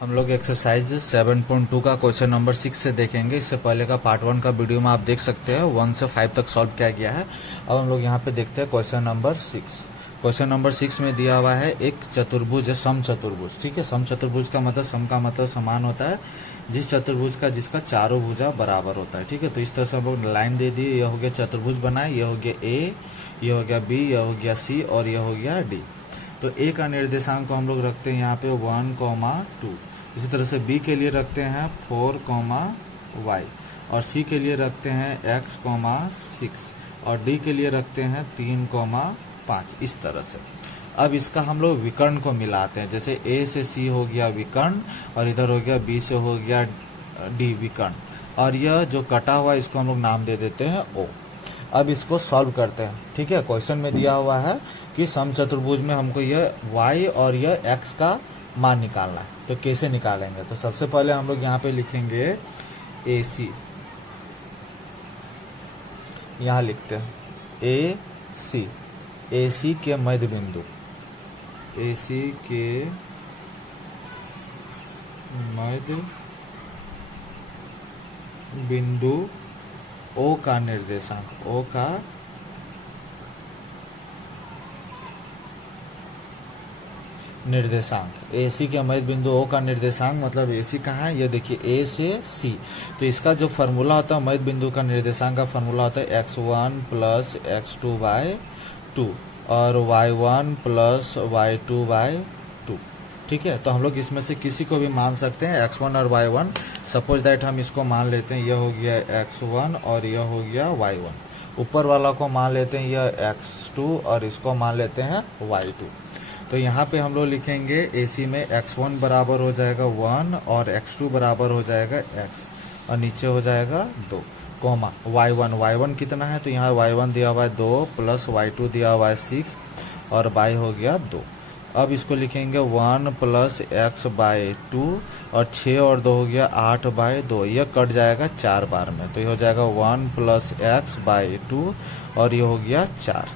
हम लोग एक्सरसाइज 7.2 का क्वेश्चन नंबर 6 से देखेंगे। इससे पहले का पार्ट 1 का वीडियो में आप देख सकते हैं 1 से 5 तक सॉल्व किया गया है। अब हम लोग यहाँ पे देखते हैं क्वेश्चन नंबर 6। क्वेश्चन नंबर 6 में दिया हुआ है एक चतुर्भुज है, सम चतुर्भुज। ठीक है, सम चतुर्भुज का मतलब सम का मतलब समान होता है जिस चतुर्भुज का जिसका चारों भुजा बराबर होता है। ठीक है, तो इस तरह से हम लोग लाइन दे दी। यह हो गया चतुर्भुज बनाए, यह हो गया ए, यह हो गया बी, यह हो गया सी और यह हो गया डी। तो ए का निर्देशांक को हम लोग रखते हैं यहाँ पे 1,2। इसी तरह से बी के लिए रखते हैं 4,y और सी के लिए रखते हैं x,6 और डी के लिए रखते हैं 3,5। इस तरह से अब इसका हम लोग विकर्ण को मिलाते हैं। जैसे ए से सी हो गया विकर्ण और इधर हो गया बी से हो गया डी विकर्ण, और यह जो कटा हुआ इसको हम लोग नाम दे देते हैं ओ। अब इसको सॉल्व करते हैं। ठीक है, क्वेश्चन में दिया हुआ है कि सम चतुर्भुज में हमको यह y और यह x का मान निकालना है। तो कैसे निकालेंगे? तो सबसे पहले हम लोग यहाँ पे लिखेंगे ए सी, यहाँ लिखते हैं ए सी के मध्य बिंदु, ए सी के मध्य बिंदु ओ का निर्देशांक, ओ का निर्देशांक, AC के मध्य बिंदु O का निर्देशांक मतलब AC कहाँ है? ये देखिए A से C। तो इसका जो फार्मूला होता है मध्य बिंदु का निर्देशांक का फार्मूला होता है x1 प्लस x2/2 और y1 प्लस y2/2। ठीक है, तो हम लोग इसमें से किसी को भी मान सकते हैं, x1 और y1। सपोज दैट हम इसको मान लेते हैं, यह हो गया x1 और यह हो गया y1। ऊपर वाला को मान लेते हैं यह x2 और इसको मान लेते हैं y2। तो यहाँ पे हम लोग लिखेंगे AC में x1 बराबर हो जाएगा 1 और x2 बराबर हो जाएगा x और नीचे हो जाएगा 2, कोमा y1 कितना है? तो यहाँ y1 दिया हुआ है 2 प्लस y2 दिया हुआ है 6 और y हो गया 2। अब इसको लिखेंगे 1 प्लस x/2 और 6 और 2 हो गया 8/2। यह कट जाएगा 4 बार में, तो ये हो जाएगा 1 प्लस x/2 और ये हो गया 4।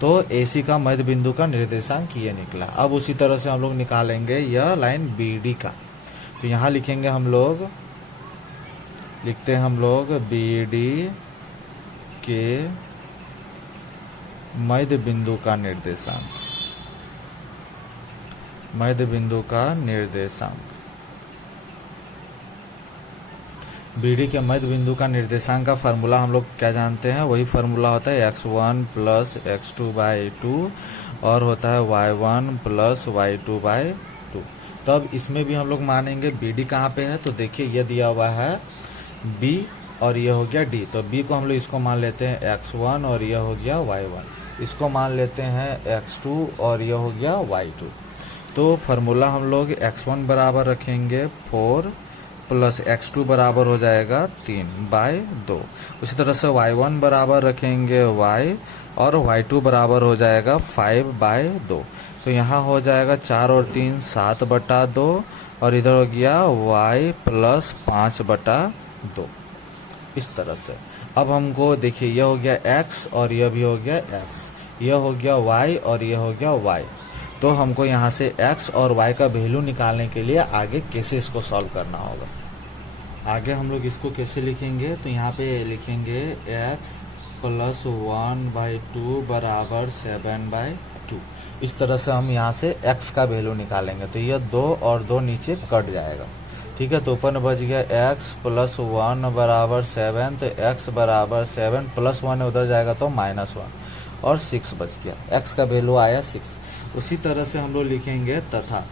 तो AC का मध्य बिंदु का निर्देशांक ये निकला। अब उसी तरह से हम लोग निकालेंगे यह लाइन BD का। तो यहाँ लिखेंगे हम लोग, लिखते हैं हम लोग BD के मध्य बिंदु का निर्देशांक, मध्य बिंदु का निर्देशांक। BD के मध्य बिंदु का निर्देशांक का फार्मूला हम लोग क्या जानते हैं? वही फार्मूला होता है x1 प्लस x2/2 और होता है y1 प्लस y2/2। तब इसमें भी हम लोग मानेंगे BD कहाँ पे है? तो देखिए ये दिया हुआ है B और ये हो गया D। तो B को हम लोग इसको मान लेते हैं x1 और यह हो गया y1। इसको मान लेते हैं x2 और यह हो गया y2। तो फार्मूला हम लोग x1 बराबर रखेंगे 4 प्लस x2 बराबर हो जाएगा 3/2। उसी तरह से y1 बराबर रखेंगे y और y2 बराबर हो जाएगा 5/2। तो यहाँ हो जाएगा 4 और 3 7/2 और इधर हो गया y प्लस 5/2। इस तरह से अब हमको देखिए यह हो गया x और यह भी हो गया x, यह हो गया y और यह हो गया y। तो हमको यहाँ से x और y का वैल्यू निकालने के लिए आगे कैसे इसको सॉल्व करना होगा। आगे हम लोग इसको कैसे लिखेंगे? तो यहाँ पे लिखेंगे x प्लस 1/2 बराबर 7/2। इस तरह से हम यहाँ से x का वैल्यू निकालेंगे। तो यह 2 और 2 नीचे कट जाएगा। ठीक है, तो ऊपर में बच गया x प्लस 1 बराबर 7। तो x बराबर 7 प्लस 1 उधर जाएगा तो -1 और 6 बच गया। x का वैल्यू आया 6। उसी तरह से हम लोग लिखेंगे तथा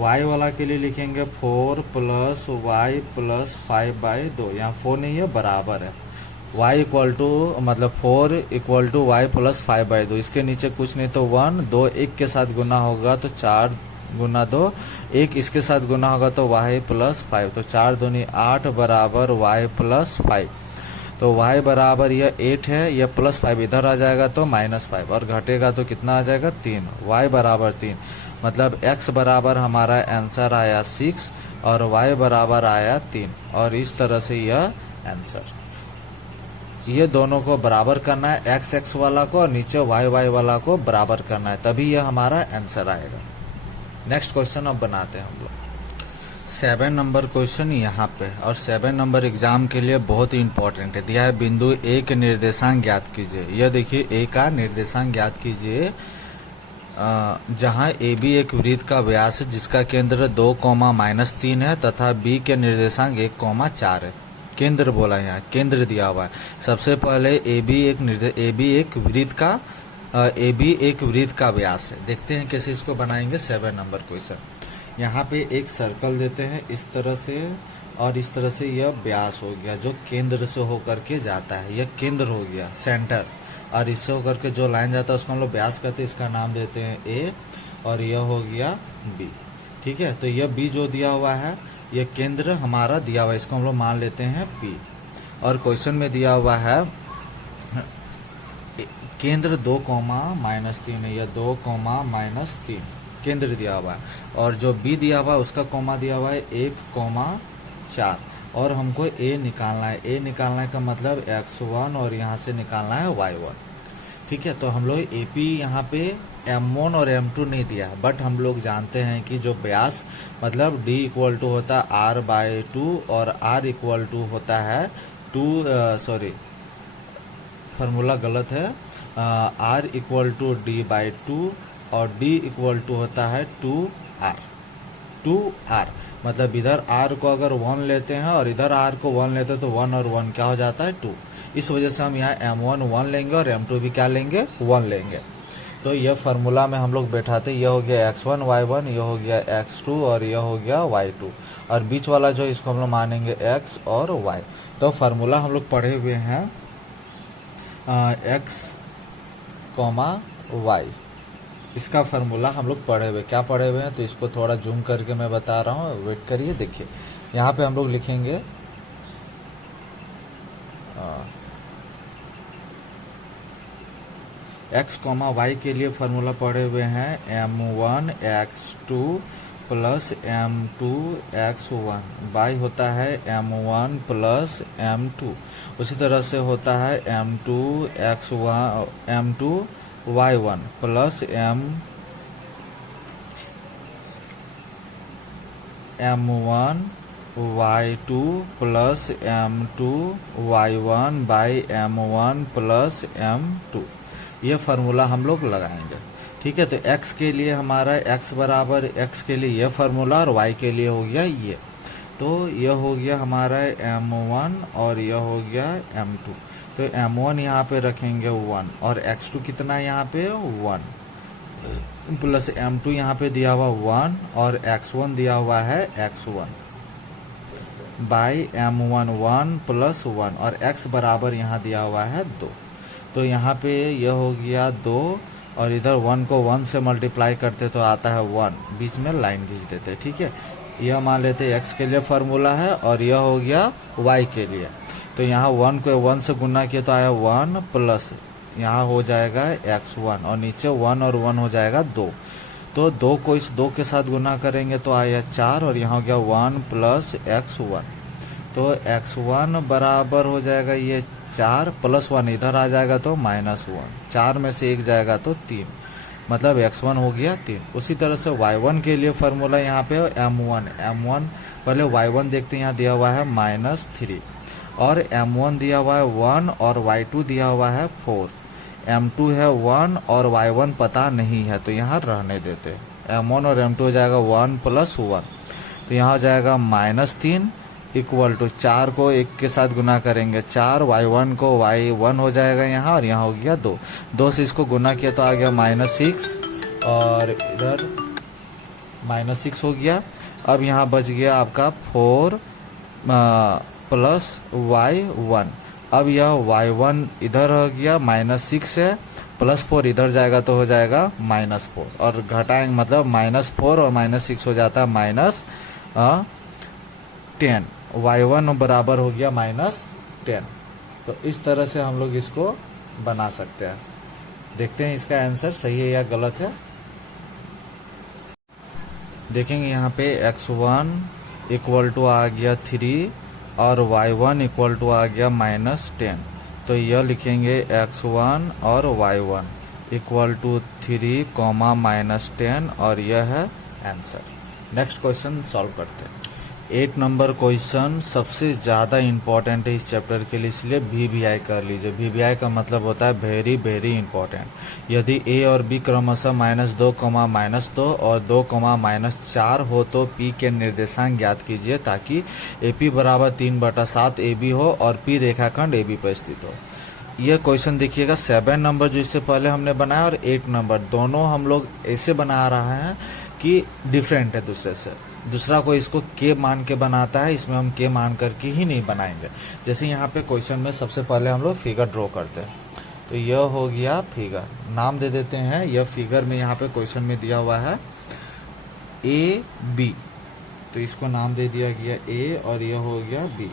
y वाला के लिए लिखेंगे 4 प्लस y प्लस 5/2। यहाँ 4 नहीं है, बराबर है y इक्वल टू मतलब 4 इक्वल टू y प्लस 5/2। इसके नीचे कुछ नहीं तो 1, 2 1 के साथ गुना होगा तो 4 गुना 2, 1 इसके साथ गुना होगा तो y प्लस 5। तो 4 दूनी 8 बराबर y प्लस 5। तो y बराबर यह 8 है, यह प्लस 5 इधर आ जाएगा तो -5 और घटेगा तो कितना आ जाएगा 3। y बराबर 3 मतलब x बराबर हमारा आंसर आया 6 और y बराबर आया 3। और इस तरह से यह आंसर, ये दोनों को बराबर करना है, x वाला को और नीचे y वाला को बराबर करना है, तभी यह हमारा आंसर आएगा। नेक्स्ट क्वेश्चन अब बनाते हैं हम लोग 7 नंबर क्वेश्चन यहाँ पे, और 7 नंबर एग्जाम के लिए बहुत ही इंपॉर्टेंट है। दिया है बिंदु ए के निर्देशांक ज्ञात कीजिए। यह देखिए ए का निर्देशांक ज्ञात कीजिए, जहाँ ए बी एक वृत्त का व्यास है जिसका केंद्र 2, -3 है तथा बी के निर्देशांक 1, 4 है। केंद्र बोला, यहाँ केंद्र दिया हुआ है। सबसे पहले ए बी एक वृत्त का व्यास है। देखते हैं कैसे इसको बनाएंगे 7 नंबर क्वेश्चन। यहाँ पे एक सर्कल देते हैं इस तरह से, और इस तरह से यह व्यास हो गया जो केंद्र से होकर के जाता है। यह केंद्र हो गया, सेंटर, और इससे होकर के जो लाइन जाता है उसको हम लोग व्यास कहते हैं। इसका नाम देते हैं ए, और यह हो गया बी। ठीक है, तो यह बी जो दिया हुआ है यह केंद्र हमारा दिया हुआ है, इसको हम लोग मान लेते हैं पी। और क्वेश्चन में दिया हुआ है केंद्र 2, -3 है, यह 2, केंद्र दिया हुआ है। और जो बी दिया हुआ है उसका कॉमा दिया हुआ है 1, 4, और हमको ए निकालना है। ए निकालने का मतलब x1, और यहाँ से निकालना है y1। ठीक है, तो हम लोग ए पी यहाँ पे m1 और m2 नहीं दिया है, बट हम लोग जानते हैं कि जो व्यास मतलब d = होता है r/2, और r = होता है 2, फार्मूला गलत है, r = d/2, और d = होता है 2r। मतलब इधर r को अगर 1 लेते हैं और इधर r को 1 लेते हैं तो 1 और 1 क्या हो जाता है 2। इस वजह से हम यहाँ m1 1 लेंगे और m2 भी क्या लेंगे 1 लेंगे। तो यह फार्मूला में हम लोग बैठाते, यह हो गया x1 y1, यह हो गया x2, और यह हो गया y2, और बीच वाला जो इसको हम लोग मानेंगे x और y। तो फार्मूला हम लोग पढ़े हुए हैं x, y, इसका फार्मूला हम लोग पढ़े हुए, क्या पढ़े हुए हैं, तो इसको थोड़ा जूम करके मैं बता रहा हूँ, वेट करिए। देखिए यहाँ पे हम लोग लिखेंगे x, y के लिए फार्मूला पढ़े हुए हैं m1 x2 plus m2 x1, y होता है m1 प्लस m2। उसी तरह से होता है m2 y1 plus m1 y2 plus m2 y1 by m1 plus m2। ये फार्मूला हम लोग लगाएंगे। ठीक है, तो x के लिए हमारा x बराबर x के लिए यह फार्मूला, और y के लिए हो गया ये। तो यह हो गया हमारा m1, और यह हो गया m2। तो m1 यहाँ पे रखेंगे 1, और x2 कितना है यहाँ पे 1, प्लस m2 यहाँ पे दिया हुआ 1, और x1 दिया हुआ है x1 बाई m1 1 प्लस 1, और x बराबर यहाँ दिया हुआ है 2। तो यहाँ पे यह हो गया 2, और इधर 1 को 1 से मल्टीप्लाई करते तो आता है 1, बीच में लाइन खींच देते। ठीक है, यह मान लेते x के लिए फार्मूला है, और यह हो गया y के लिए। तो यहाँ 1 को 1 से गुना किया तो आया 1, प्लस यहाँ हो जाएगा x1, और नीचे 1 और 1 हो जाएगा 2। तो 2 को इस 2 के साथ गुना करेंगे तो आया 4, और यहाँ हो गया 1 प्लस x1। तो x1 बराबर हो जाएगा ये 4 प्लस 1 इधर आ जाएगा तो -1, 4 में से 1 जाएगा तो 3, मतलब x1 हो गया 3। उसी तरह से y1 के लिए फार्मूला यहाँ पे m1 पहले y1 देखते हैं, यहाँ दिया हुआ है -3, और m1 दिया हुआ है 1, और y2 दिया हुआ है 4, m2 है 1, और y1 पता नहीं है तो यहाँ रहने देते। m1 और m2 हो जाएगा 1 प्लस 1, तो यहाँ हो जाएगा -3 इक्वल टू 4 को 1 के साथ गुना करेंगे 4, y1 को y1 हो जाएगा यहाँ, और यहाँ हो गया 2 से इसको गुना किया तो आ गया -6, और इधर -6 हो गया। अब यहाँ बच गया आपका 4 प्लस y1। अब यह y1 इधर हो गया -6 है, +4 इधर जाएगा तो हो जाएगा -4, और घटाएंगे मतलब -4 और -6 हो जाता है -10। y1 बराबर हो गया -10। तो इस तरह से हम लोग इसको बना सकते हैं। देखते हैं इसका आंसर सही है या गलत है। देखेंगे यहाँ पे x1 इक्वल टू आ गया 3, और y1 इक्वल टू आ गया -10। तो यह लिखेंगे x1 और y1 इक्वल टू 3, -10, और यह है आंसर। नेक्स्ट क्वेश्चन सॉल्व करते हैं। 8 नंबर क्वेश्चन सबसे ज़्यादा इम्पोर्टेंट है इस चैप्टर के लिए, इसलिए VBI कर लीजिए। VBI का मतलब होता है वेरी वेरी इंपॉर्टेंट। यदि A और B क्रमशः -2, -2 और 2, -4 हो तो P के निर्देशांक ज्ञात कीजिए ताकि AP बराबर 3/7 AB हो और P रेखाखंड AB पर स्थित हो। यह क्वेश्चन देखिएगा 7 नंबर जो इससे पहले हमने बनाया और 8 नंबर दोनों हम लोग ऐसे बना रहे हैं कि डिफरेंट है दूसरे से। दूसरा कोई इसको के मान के बनाता है, इसमें हम के मान करके ही नहीं बनाएंगे। जैसे यहाँ पे क्वेश्चन में सबसे पहले हम लोग फिगर ड्रॉ करते हैं, तो यह हो गया फिगर, नाम दे देते हैं। यह फिगर में यहाँ पे क्वेश्चन में दिया हुआ है AB, तो इसको नाम दे दिया गया A और यह हो गया B।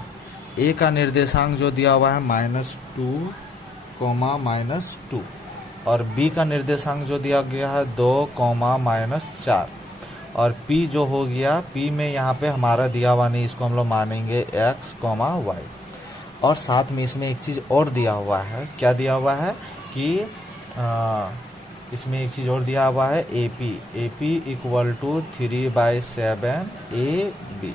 A का निर्देशांक जो दिया हुआ है -2, -2 और B का निर्देशांक जो दिया गया है 2, -4 और P जो हो गया, P में यहाँ पे हमारा दिया हुआ नहीं, इसको हम लोग मानेंगे x, y। और साथ में इसमें एक चीज़ और दिया हुआ है, क्या दिया हुआ है कि इसमें एक चीज़ और दिया हुआ है AP इक्वल टू 3/7 AB।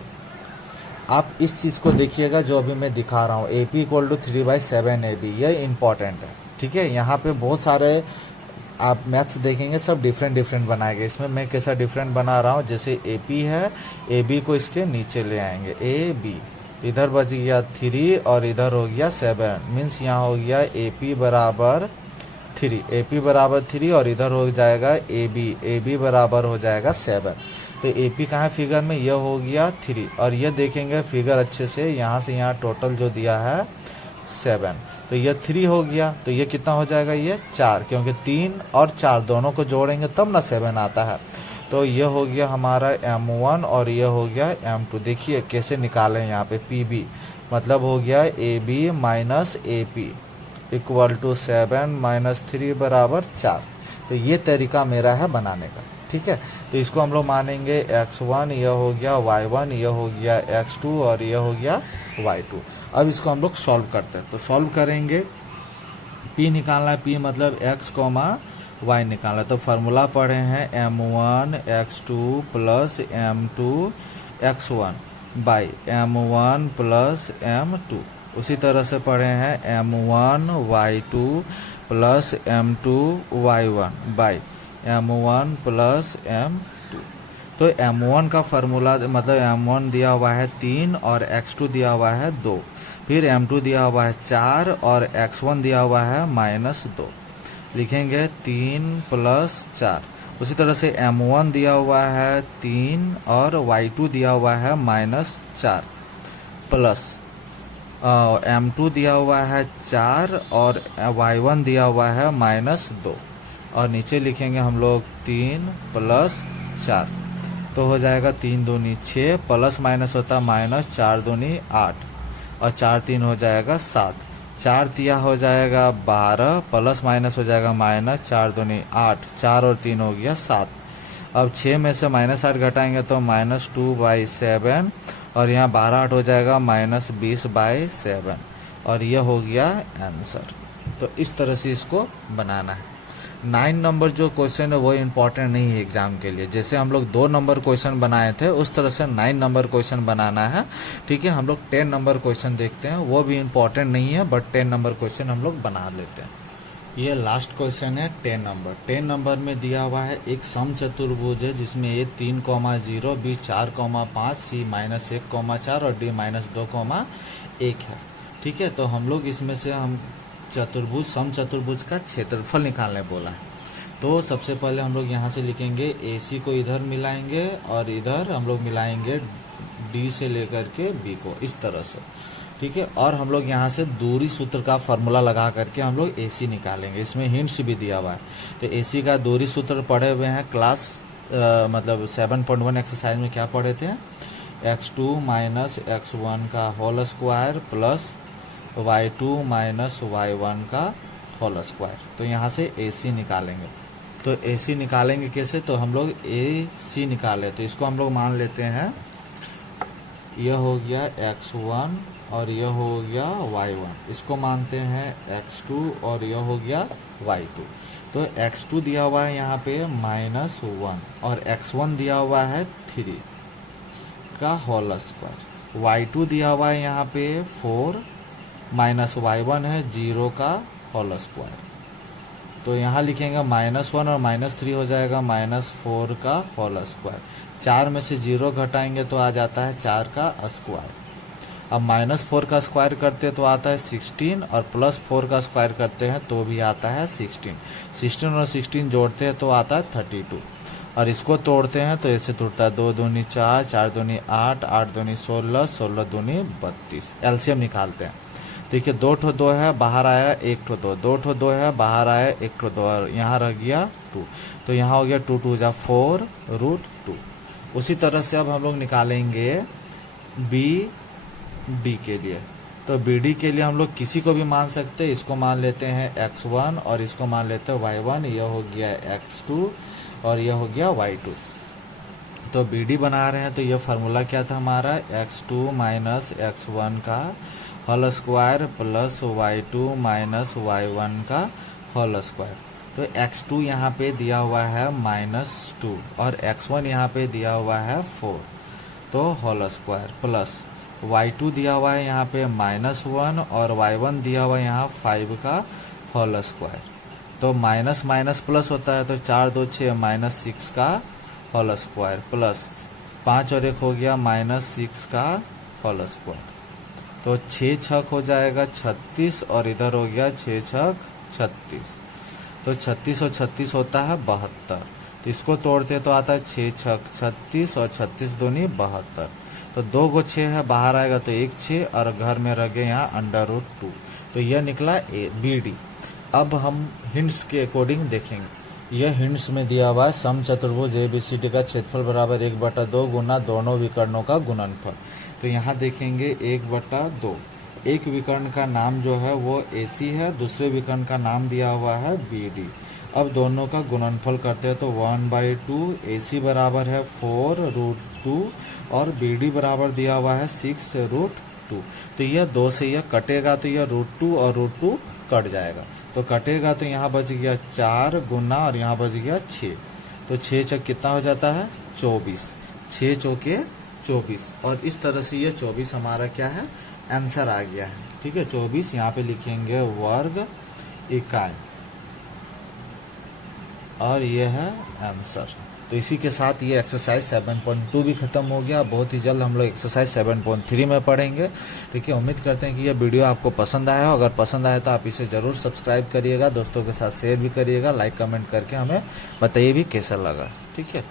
आप इस चीज़ को देखिएगा जो अभी मैं दिखा रहा हूँ, AP इक्वल टू 3/7 AB, यह इंपॉर्टेंट है। ठीक है, यहाँ पे बहुत सारे आप मैथ्स देखेंगे सब डिफरेंट बनाए गए। इसमें मैं कैसा डिफरेंट बना रहा हूँ, जैसे AP है, AB को इसके नीचे ले आएंगे, AB इधर बच गया 3 और इधर हो गया 7, मीन्स यहाँ हो गया AP बराबर 3 और इधर हो जाएगा AB बराबर हो जाएगा 7। तो AP कहाँ है फिगर में, यह हो गया 3 और ये देखेंगे फिगर अच्छे से यहाँ टोटल जो दिया है 7, तो ये 3 हो गया, तो ये कितना हो जाएगा, ये 4, क्योंकि 3 और 4 दोनों को जोड़ेंगे तब ना 7 आता है। तो ये हो गया हमारा M1 और ये हो गया M2। देखिए कैसे निकालें यहाँ पे PB, मतलब हो गया AB minus AP equal to 7 - 3 बराबर 4। तो ये तरीका मेरा है बनाने का। ठीक है, तो इसको हम लोग मानेंगे x1, यह हो गया y1, यह हो गया x2 और यह हो गया y2। अब इसको हम लोग सॉल्व करते हैं, तो सॉल्व करेंगे। P निकालना है, P मतलब x, y निकालना है। तो फार्मूला पढ़े हैं M1 x2 plus M2 x1 by M1 plus M2। उसी तरह से पढ़े हैं M1 y2 plus M2 y1 by M1 plus M2। तो M1 का फार्मूला मतलब M1 दिया हुआ है 3 और x2 दिया हुआ है 2, फिर M2 दिया हुआ है 4 और x1 दिया हुआ है -2। लिखेंगे 3 + 4। उसी तरह से M1 दिया हुआ है 3 और y2 दिया हुआ है -4 प्लस M2 दिया हुआ है 4 और y1 दिया हुआ है -2 और नीचे लिखेंगे हम लोग 3 + 4। तो हो जाएगा 3 दूनी 6 प्लस माइनस होता -4 दूनी 8 और 4 3 हो जाएगा 7। 4 तिया हो जाएगा 12 प्लस माइनस हो जाएगा -4 दूनी 8, 4 और 3 हो गया 7। अब 6 में से -8 घटाएंगे तो -2/7 और यहाँ 12 8 हो जाएगा -20/7 और यह हो गया आंसर। तो इस तरह से इसको बनाना है। 9 नंबर जो क्वेश्चन है वो इम्पोर्टेंट नहीं है एग्जाम के लिए। जैसे हम लोग 2 नंबर क्वेश्चन बनाए थे उस तरह से 9 नंबर क्वेश्चन बनाना है। ठीक है, हम लोग 10 नंबर क्वेश्चन देखते हैं, वो भी इम्पोर्टेंट नहीं है बट 10 नंबर क्वेश्चन हम लोग बना लेते हैं। ये लास्ट क्वेश्चन है 10 नंबर। 10 नंबर में दिया हुआ है एक समचतुर्भुज है जिसमें A 3,0, B 4,5, C -1,4 और D -2,1 है। ठीक है, तो हम लोग इसमें से हम समचतुर्भुज का क्षेत्रफल निकालने बोला है। तो सबसे पहले हम लोग यहाँ से लिखेंगे AC को इधर मिलाएंगे और इधर हम लोग मिलाएंगे D से लेकर के B को, इस तरह से। ठीक है, और हम लोग यहाँ से दूरी सूत्र का फॉर्मूला लगा करके हम लोग AC निकालेंगे। इसमें हिंट्स भी दिया हुआ है। तो AC का दूरी सूत्र पढ़े हुए हैं क्लास मतलब 7.1 एक्सरसाइज में। क्या पढ़े थे, x2 - x1 का whole square plus y2 - y1 का होल स्क्वायर। तो यहाँ से AC निकालेंगे। तो AC निकालेंगे कैसे, तो हम लोग AC निकाले तो इसको हम लोग मान लेते हैं, यह हो गया x1 और यह हो गया y1, इसको मानते हैं x2 और यह हो गया y2। तो x2 दिया हुआ है यहाँ पे -1 और x1 दिया हुआ है 3 का होल स्क्वायर, y2 दिया हुआ है यहाँ पे 4 माइनस y1 है 0 का होल स्क्वायर। तो यहाँ लिखेंगे -1 और -3 हो जाएगा -4 का होल स्क्वायर। 4 में से 0 घटाएंगे तो आ जाता है 4 का स्क्वायर। अब -4 का स्क्वायर करते तो आता है 16 और +4 का स्क्वायर करते हैं तो भी आता है 16। 16 और 16 जोड़ते हैं तो आता है 32 और इसको तोड़ते हैं तो ऐसे टूटता है 2 दूनी 4, 4 दूनी 8, 8 दूनी 16, 16 दूनी 32। एलसीएम निकालते हैं। देखिए 2 ठो 2 है, बाहर आया 1 ठो 2, 2 ठो 2 है, बाहर आया 1 ठो 2 और यहाँ रह गया 2। तो यहाँ हो गया 2 2 जा 4√2। उसी तरह से अब हम लोग निकालेंगे BD के लिए। तो BD के लिए हम लोग किसी को भी मान सकते हैं। इसको मान लेते हैं x1 और इसको मान लेते हैं y1। यह हो गया x2 और यह हो गया y2। तो BD बना रहे हैं तो यह फार्मूला क्या था हमारा, x2 माइनस x1 का whole square plus y2 minus y1 का होल स्क्वायर। तो x2 यहाँ पे दिया हुआ है -2 और x1 यहाँ पे दिया हुआ है 4 तो होल स्क्वायर प्लस y2 दिया हुआ है यहाँ पे -1 और y1 दिया हुआ है यहाँ 5 का होल स्क्वायर। तो माइनस माइनस प्लस होता है तो 4 2 6 -6 का होल स्क्वायर प्लस 5 और 1 हो गया -6 का होल स्क्वायर। तो 6 छक हो जाएगा 36 और इधर हो गया 6 छक 36। तो 36 और 36 होता है 72। तो इसको तोड़ते तो आता है 6 छक 36 और 36 दूनी 72। तो 2 को 6 है, बाहर आएगा तो 1 6 और घर में रह गए यहाँ √2। तो यह निकला BD। अब हम हिंट्स के अकॉर्डिंग देखेंगे। यह हिंट्स में दिया हुआ है सम चतुर्भुज ABCD का क्षेत्रफल बराबर 1/2 गुना दोनों विकर्णों का गुणनफल। तो यहाँ देखेंगे 1/2। एक विकर्ण का नाम जो है वो AC है, दूसरे विकर्ण का नाम दिया हुआ है BD। अब दोनों का गुणनफल करते हैं तो 1/2 AC बराबर है 4√2 और BD बराबर दिया हुआ है 6√2। तो यह 2 से यह कटेगा तो यह √2 और √2 कट जाएगा। तो कटेगा तो यहाँ बच गया 4 गुना और यहाँ बच गया 6। तो 6 चौक कितना हो जाता है 24। 6 चौके 24 और इस तरह से ये 24 हमारा क्या है आंसर आ गया है। ठीक है, 24 यहाँ पे लिखेंगे वर्ग इकाई और ये है आंसर। तो इसी के साथ ये एक्सरसाइज 7.2 भी खत्म हो गया। बहुत ही जल्द हम लोग एक्सरसाइज 7.3 में पढ़ेंगे। ठीक है, उम्मीद करते हैं कि ये वीडियो आपको पसंद आया हो। अगर पसंद आया तो आप इसे जरूर सब्सक्राइब करिएगा, दोस्तों के साथ शेयर भी करिएगा, लाइक कमेंट करके हमें बताइए भी कैसा लगा। ठीक है।